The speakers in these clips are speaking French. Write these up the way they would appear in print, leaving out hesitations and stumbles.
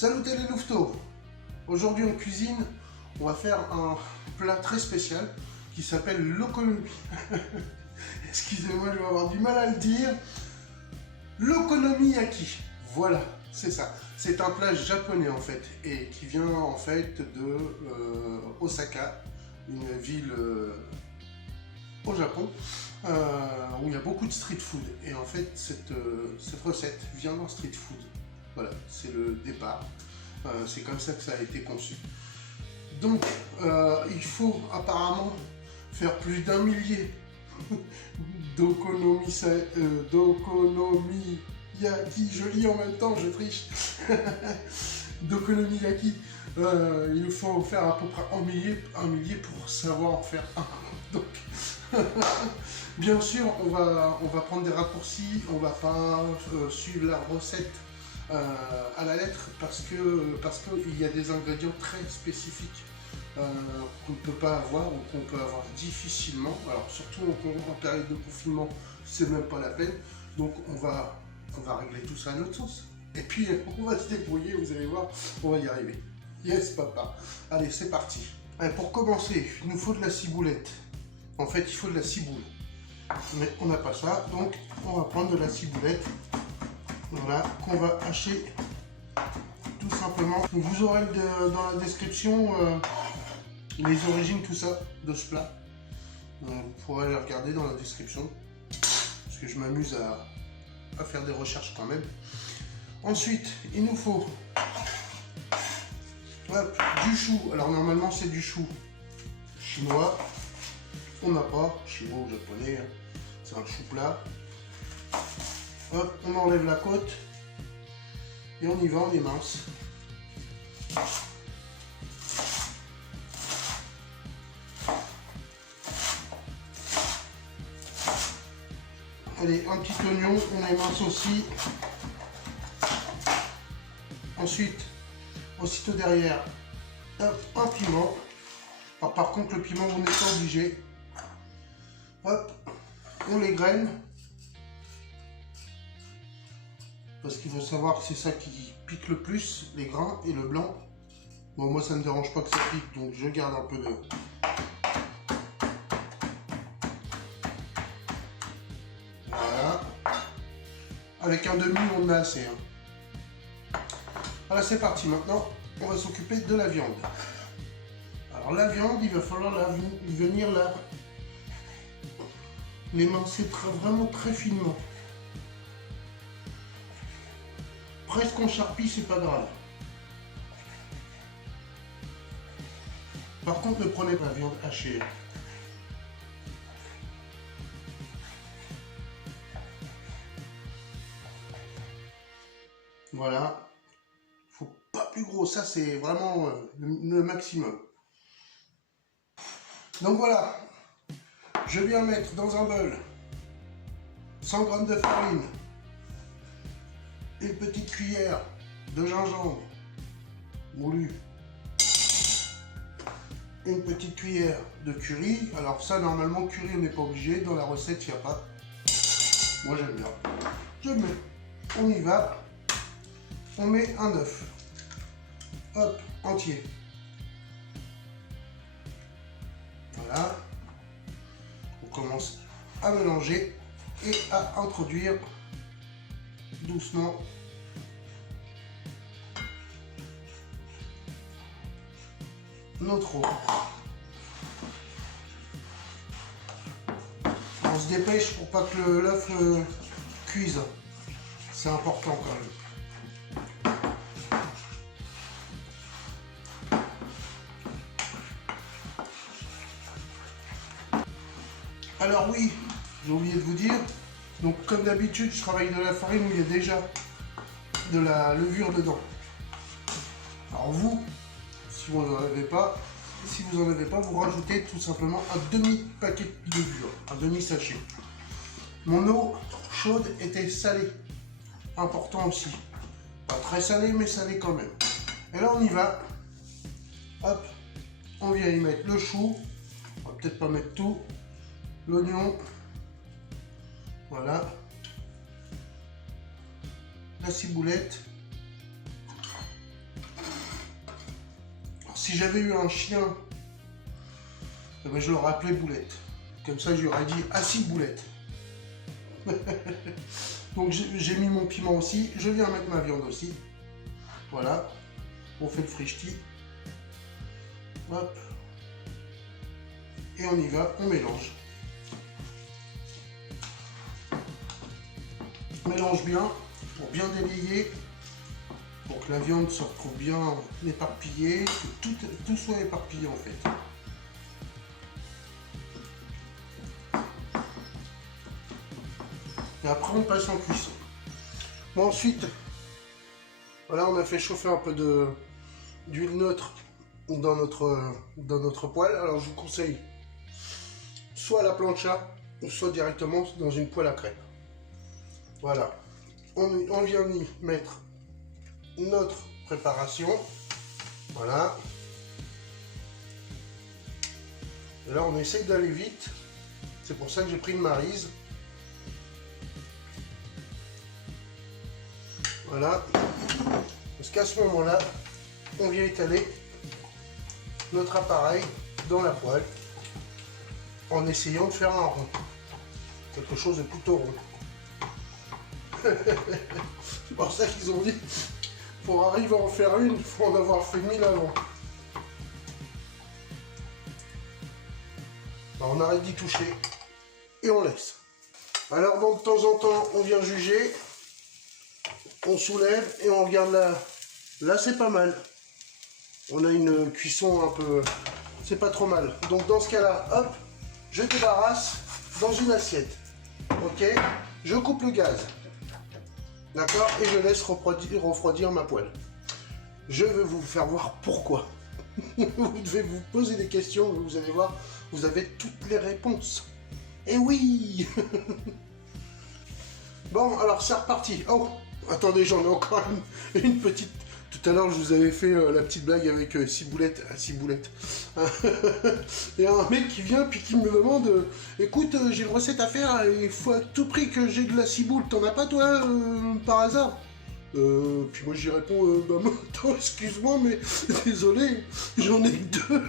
Salut les louveteaux. Aujourd'hui en cuisine, on va faire un plat très spécial qui s'appelle l'okonomi. Excusez-moi, je vais avoir du mal à le dire. L'okonomiyaki. Voilà, c'est ça. C'est un plat japonais en fait et qui vient en fait de Osaka, une ville au Japon où il y a beaucoup de street food. Et en fait, cette recette vient d'un street food. Voilà, c'est le départ. C'est comme ça que ça a été conçu. Donc, il faut apparemment faire plus d'1 millier d'okonomiyaki. Je lis en même temps, je triche. D'okonomiyaki. Il faut faire à peu près 1 millier pour savoir en faire un. Donc, bien sûr, on va prendre des raccourcis. On va pas suivre la recette à la lettre parce qu'il y a des ingrédients très spécifiques qu'on ne peut pas avoir ou qu'on peut avoir difficilement. Alors surtout en période de confinement, c'est même pas la peine. Donc on va régler tout ça à notre sauce. Et puis on va se débrouiller, vous allez voir, on va y arriver. Yes papa. Allez, c'est parti. Allez, pour commencer, il nous faut de la ciboulette. En fait, il faut de la ciboule. Mais on n'a pas ça, donc on va prendre de la ciboulette. Voilà, qu'on va hacher tout simplement. Donc vous aurez dans la description les origines, tout ça, de ce plat. Vous pourrez les regarder dans la description. Parce que je m'amuse à faire des recherches quand même. Ensuite, il nous faut du chou. Alors normalement c'est du chou chinois. On n'a pas, chinois ou japonais, c'est un chou plat. Hop, on enlève la côte et on y va, on est mince. Allez, un petit oignon, on est mince aussi. Ensuite, aussitôt derrière, hop, un piment. Alors par contre, le piment, vous n'êtes pas obligé. Hop, on les graine. Parce qu'il faut savoir que c'est ça qui pique le plus, les grains et le blanc. Bon, moi ça ne me dérange pas que ça pique, donc je garde un peu de... Voilà. Avec un demi, on en a assez. Hein. Voilà, c'est parti. Maintenant, on va s'occuper de la viande. Alors la viande, il va falloir venir l'émincer vraiment très finement. Presque en charpie, c'est pas grave. Par contre, ne prenez pas la viande hachée. Voilà. Faut pas plus gros, ça c'est vraiment le maximum. Donc voilà. Je viens mettre dans un bol 100 g de farine. Une petite cuillère de gingembre moulu, une petite cuillère de curry. Alors ça, normalement, curry, on n'est pas obligé. Dans la recette, il n'y a pas. Moi, j'aime bien. Je mets. On y va. On met un œuf. Hop, entier. Voilà. On commence à mélanger et à introduire doucement notre eau. On se dépêche pour pas que l'œuf cuise. C'est important quand même. Alors oui, j'ai oublié de vous dire. Donc comme d'habitude, je travaille de la farine où il y a déjà de la levure dedans. Alors vous, si vous n'en avez pas, vous rajoutez tout simplement un demi-paquet de levure, un demi-sachet. Mon eau chaude était salée, important aussi. Pas très salée, mais salée quand même. Et là on y va. Hop, on vient y mettre le chou. On va peut-être pas mettre tout. L'oignon. Voilà. La ciboulette. Si j'avais eu un chien, eh ben, je l'aurais appelé Boulette. Comme ça, je lui aurais dit assis Boulette. Donc j'ai mis mon piment aussi. Je viens mettre ma viande aussi. Voilà. On fait le frichti. Hop. Et on y va, on mélange. On mélange bien pour bien délayer, pour que la viande se retrouve bien éparpillée, que tout soit éparpillé en fait. Et après on passe en cuisson. Bon, ensuite, voilà, on a fait chauffer un peu d'huile neutre dans notre poêle. Alors je vous conseille soit à la plancha, soit directement dans une poêle à crêpes. Voilà, on vient y mettre notre préparation. Voilà. Et là on essaye d'aller vite. C'est pour ça que j'ai pris une maryse. Voilà. Parce qu'à ce moment-là, on vient étaler notre appareil dans la poêle en essayant de faire un rond. Quelque chose de plutôt rond. C'est pour ça qu'ils ont dit, pour arriver à en faire une, il faut en avoir fait 1000 avant. Alors on arrête d'y toucher et on laisse. Alors donc de temps en temps, on vient juger, on soulève et on regarde là. Là c'est pas mal. On a une cuisson un peu... C'est pas trop mal. Donc dans ce cas-là, hop, je débarrasse dans une assiette. Ok, je coupe le gaz. D'accord, et je laisse refroidir ma poêle. Je vais vous faire voir pourquoi. Vous devez vous poser des questions, vous allez voir, vous avez toutes les réponses. Et oui. Bon, alors c'est reparti. Oh, attendez, j'en ai encore une petite... Tout à l'heure, je vous avais fait la petite blague avec Ciboulette. Il y a un mec qui vient puis qui me demande écoute, j'ai une recette à faire, il faut à tout prix que j'ai de la ciboule. T'en as pas, toi, par hasard? Puis moi, j'y réponds bah, attends, excuse-moi, mais désolé, j'en ai que 2.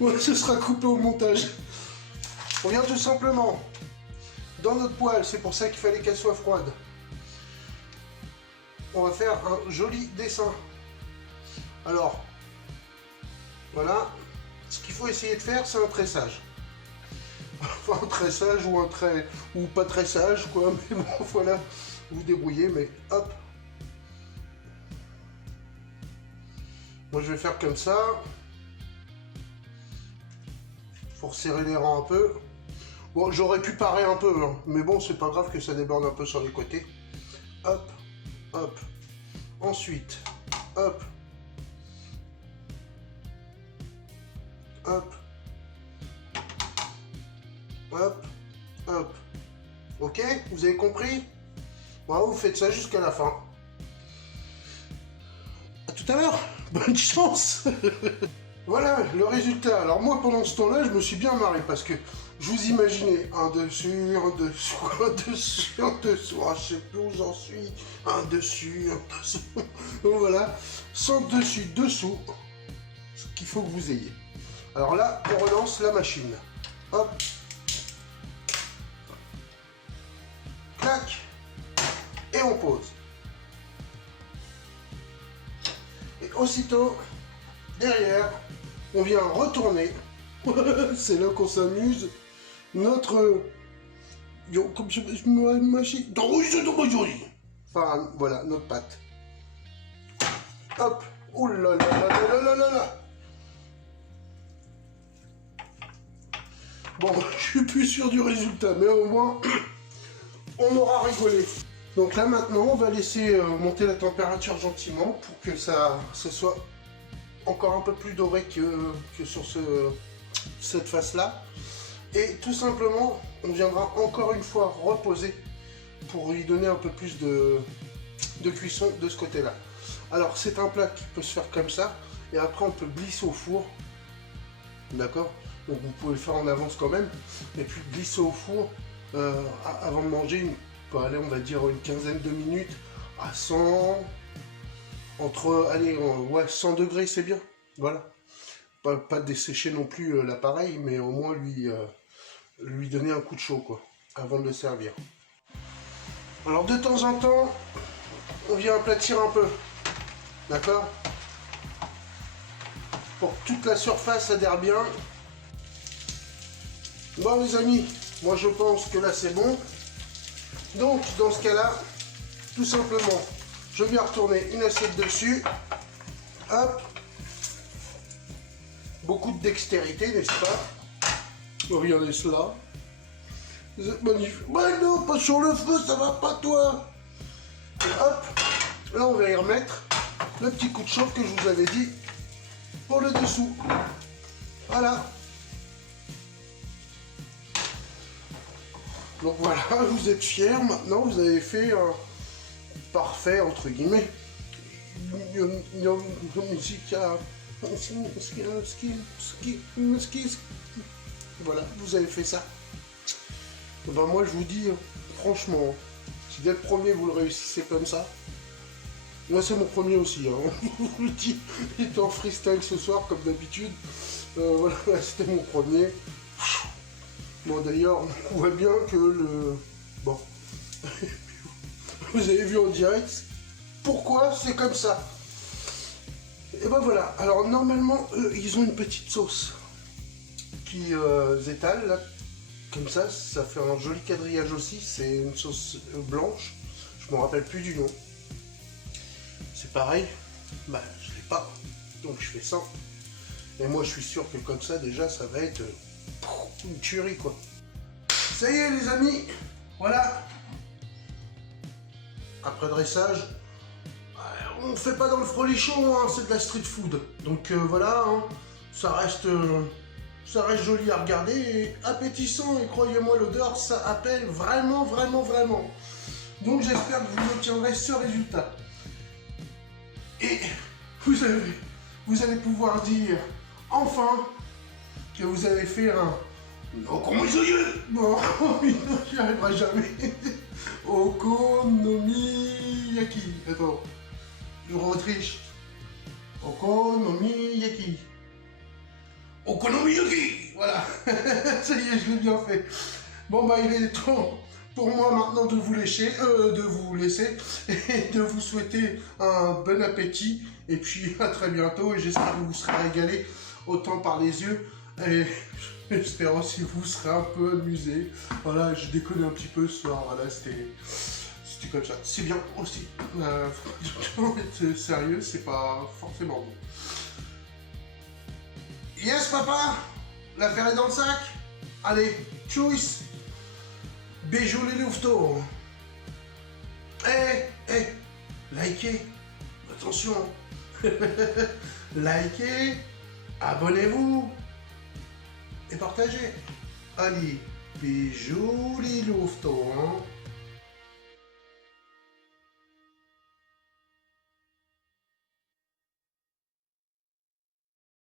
Ouais, ce sera coupé au montage. On vient tout simplement dans notre poêle, c'est pour ça qu'il fallait qu'elle soit froide. On va faire un joli dessin. Alors, voilà. Ce qu'il faut essayer de faire, c'est un tressage. Enfin, un tressage ou un trait... ou pas tressage, quoi. Mais bon, voilà. Vous débrouillez, mais hop. Moi, je vais faire comme ça. Faut resserrer les rangs un peu. Bon, j'aurais pu parer un peu, hein, mais bon, c'est pas grave que ça déborde un peu sur les côtés. Hop. Hop, ensuite, hop, hop, hop, hop. Ok, vous avez compris? Bon, vous faites ça jusqu'à la fin. À tout à l'heure, bonne chance. Voilà le résultat. Alors moi, pendant ce temps-là, je me suis bien marré parce que je vous imaginais un dessus, un dessous, un dessus, un dessous. Ah, je sais plus où j'en suis. Un dessus, un dessous. Donc voilà, sans dessus, dessous, ce qu'il faut que vous ayez. Alors là, on relance la machine. Hop. Clac. Et on pose. Et aussitôt, derrière, on vient retourner. C'est là qu'on s'amuse. Notre... Comme je machine... Enfin, voilà, notre pâte. Hop. Ouh là là là là là là là. Bon, je suis plus sûr du résultat, mais au moins, on aura rigolé. Donc là, maintenant, on va laisser monter la température gentiment pour que ce soit encore un peu plus doré que sur cette face-là. Et tout simplement, on viendra encore une fois reposer pour lui donner un peu plus de cuisson de ce côté-là. Alors, c'est un plat qui peut se faire comme ça, et après on peut glisser au four. D'accord? Donc vous pouvez le faire en avance quand même, et puis glisser au four avant de manger, on va dire une quinzaine de minutes à 100, entre, allez, ouais, 100 degrés, c'est bien. Voilà. Pas dessécher non plus l'appareil, mais au moins lui donner un coup de chaud, quoi, avant de le servir. Alors, de temps en temps, on vient aplatir un peu. D'accord? Pour que toute la surface adhère bien. Bon, les amis, moi je pense que là c'est bon. Donc, dans ce cas-là, tout simplement, je viens retourner une assiette dessus. Hop. Beaucoup de dextérité, n'est-ce pas? Regardez cela. Vous êtes magnifique. Bah non, pas sur le feu, ça va pas, toi. Et hop. Là, on va y remettre le petit coup de chauffe que je vous avais dit pour le dessous. Voilà. Donc voilà, vous êtes fiers. Maintenant, vous avez fait un parfait, entre guillemets. Voilà, vous avez fait ça. Ben moi, je vous dis, franchement, si dès le premier, vous le réussissez comme ça, moi, c'est mon premier aussi. Hein. Je vous le dis, il était en freestyle ce soir, comme d'habitude. Voilà, c'était mon premier. Bon, d'ailleurs, on voit bien que le... Bon. Vous avez vu en direct. Pourquoi c'est comme ça? Et ben voilà. Alors, normalement, ils ont une petite sauce qui s'étale, là. Comme ça fait un joli quadrillage aussi. C'est une sauce blanche. Je me rappelle plus du nom. C'est pareil. Bah, je l'ai pas. Donc, je fais ça. Et moi, je suis sûr que comme ça, déjà, ça va être une tuerie, quoi. Ça y est, les amis. Voilà. Après dressage, on fait pas dans le frolichon, hein, c'est de la street food. Donc voilà, hein, ça reste joli à regarder et appétissant. Et croyez-moi, l'odeur, ça appelle vraiment, vraiment, vraiment. Donc j'espère que vous obtiendrez ce résultat. Et vous allez pouvoir dire enfin que vous avez fait un... Oh, comment ils ont... Non, j'y arriverai jamais. Okonomiyaki. Attends, je retriche. Okonomiyaki. Okonomiyaki. Voilà. Ça y est, je l'ai bien fait. Bon, bah, il est temps pour moi maintenant de vous laisser et de vous souhaiter un bon appétit. Et puis, à très bientôt. Et j'espère que vous serez régalés autant par les yeux. Et j'espère aussi que vous serez un peu amusés. Voilà, je déconne un petit peu ce soir. Voilà, c'était comme ça. C'est bien aussi. Faut être sérieux, c'est pas forcément bon. Yes, papa. L'affaire est dans le sac. Allez, tchuss. Bijou les louveteaux. Likez. Attention. Likez. Abonnez-vous. Et partagez. Allez, bijou les louveteaux. Hein.